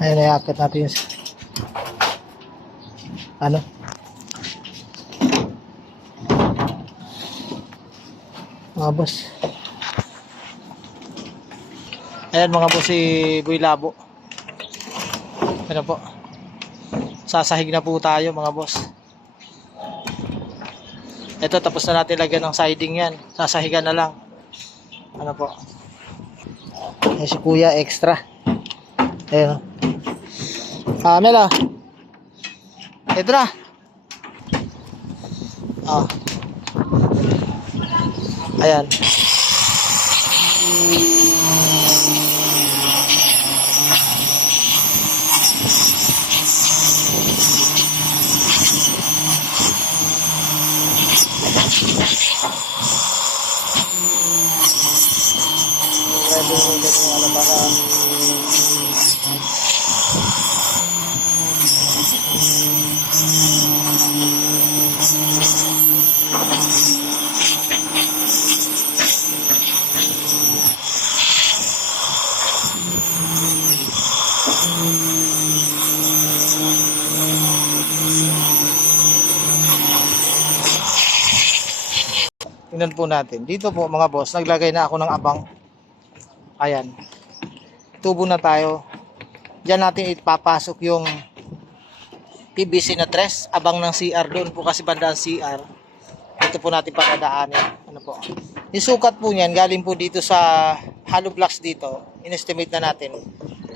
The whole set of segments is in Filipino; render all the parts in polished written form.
Ayan, iakit natin yung ano. Mga boss. Ayan mga boss, si Boy Labo. Ano po? Sasahig na po tayo mga boss. Ito, tapos na natin lagyan ng siding yan. Sasahigan na lang. Ano po? Ayan si Kuya, extra. Ayan. Mela. Edra. Ayan. Tingnan po natin. Dito po mga boss, naglagay na ako ng abang. Ayan. Tubo na tayo. Diyan natin ipapasok yung PVC na tres. Abang ng CR doon po kasi banda ang CR. Dito po natin pagdadaanin. Ano po? Yung sukat po niyan, galing po dito sa hollow blocks dito. In-estimate na natin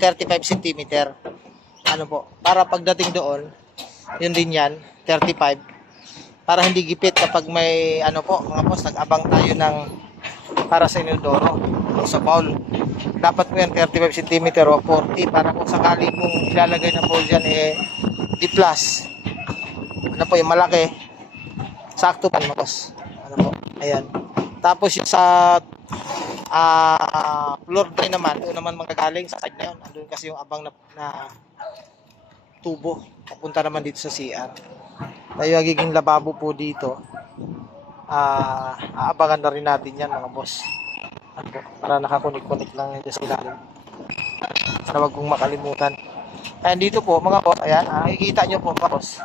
35 cm. Ano po? Para pagdating doon, yun din yan, 35. Para hindi gipit kapag may ano po mga boss, nag-abang tayo ng para sa inodoro o sa bowl. Dapat po yan 35 cm o 40 para kung sakali mong ilalagay na bowl dyan D+. Ano po yung malaki, sakto pa mga boss. Ano po, ayan. Tapos yung sa floor drain naman, doon naman magagaling sa side na yun. Andun kasi yung abang na tubo papunta naman dito sa CR. Tayo magiging lababo po dito. Aabangan na rin natin yan mga boss. Ano po, para nakakunik-kunik lang dito sa ilalim. Para wag kong makalimutan. Ayan dito po mga boss. Ayan, nakikita nyo po mga boss.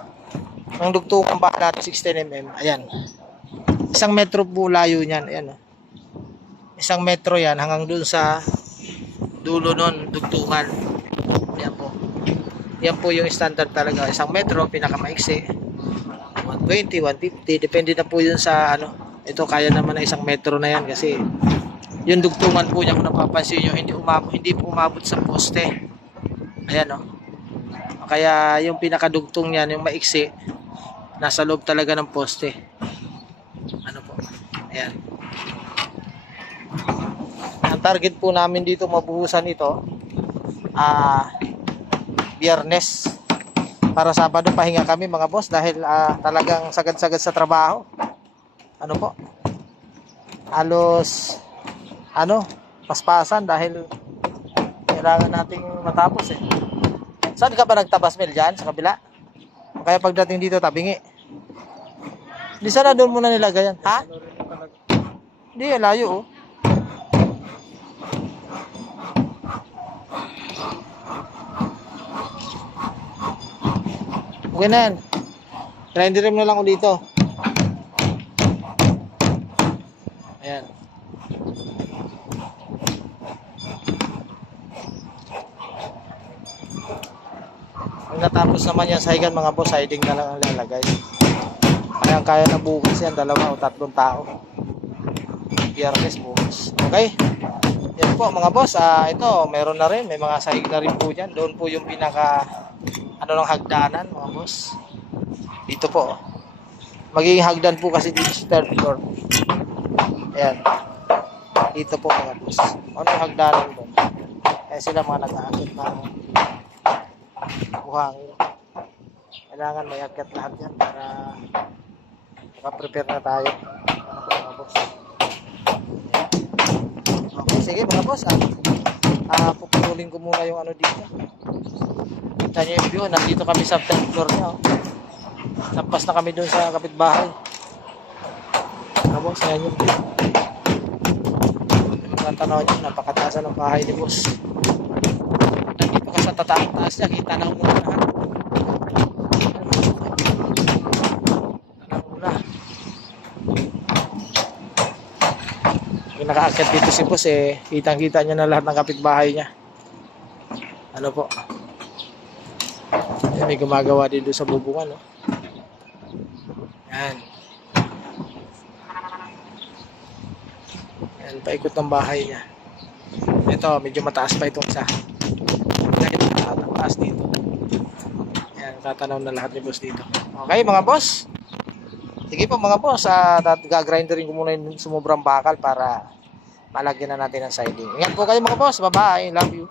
Ang dugtungan ba natin 16mm. Ayan. 1 metro po layo niyan. Ayan. 1 metro yan hanggang dun sa dulo nun dugtungan. Ayan po. Yan po yung standard talaga. 1 metro, pinakamaiksi. 120, 150, depende na po yun sa ano. Ito kaya naman na 1 metro na yan kasi yung dugtungan po niya kung napapansin nyo, hindi po umabot sa poste. Ayan o. Kaya yung pinakadugtong niyan, yung maiksi, nasa loob talaga ng poste. Ano po. Ayan. Ang target po namin dito mabuhusan ito Biyernes. Para Sabado pahinga kami mga boss dahil talagang sagad-sagad sa trabaho. Ano po? Halos paspasan dahil kailangan nating matapos eh. Saan ka ba nagtabas, Mel? Diyan sa kabila? Kaya pagdating dito tabingi. Di sana doon muna nilagay yan. Ha? Hindi, layo oh. Okay na yan. Grinderin mo na lang ulit ito. Ayan. Pag natapos naman yan sahigan mga boss, siding na lang ang lalagay. Kaya na bukas yan, 2 o 3 tao. Biyernes bukas. Okay? Yan po mga boss. Ito, meron na rin. May mga sahig na rin po dyan. Doon po yung pinaka ng hagdanan mga boss. Dito po. Magiging hagdan po kasi dito sa 3rd floor. Ayan. Dito po mga boss. Ano yung hagdanan doon? Kaya sila mga nag-aakit ng buhangin. Kailangan may akyat lahat yan para makaprepare na tayo. Ano po mga boss? Okay, sige mga boss. Pupulin ko muna yung ano dito. Kita nyo yung view, nandito kami sa 10th floor niya. Lampas na kami doon sa kapitbahay. Ano boss, ayan yung view. Yung mga tanaw nyo, napakataas ng bahay ni boss. Nandito ka sa tataas niya, kita na muna lahat. Muna. Yung nakaakyat dito si boss kitang-kita niya na lahat ng kapitbahay niya. Ano po? May gumagawa din doon sa bubungan, no? Yan. Yan, paikot ng bahay niya. Ito, medyo mataas pa itong isa. Dahil mataas dito. Yan, tatanaw na lahat ni boss dito. Okay, mga boss. Sige po mga boss, gagrinderin ko muna yung sumubrang bakal para malagyan na natin ng siding. Ingat po kayo mga boss. Bye-bye. Love you.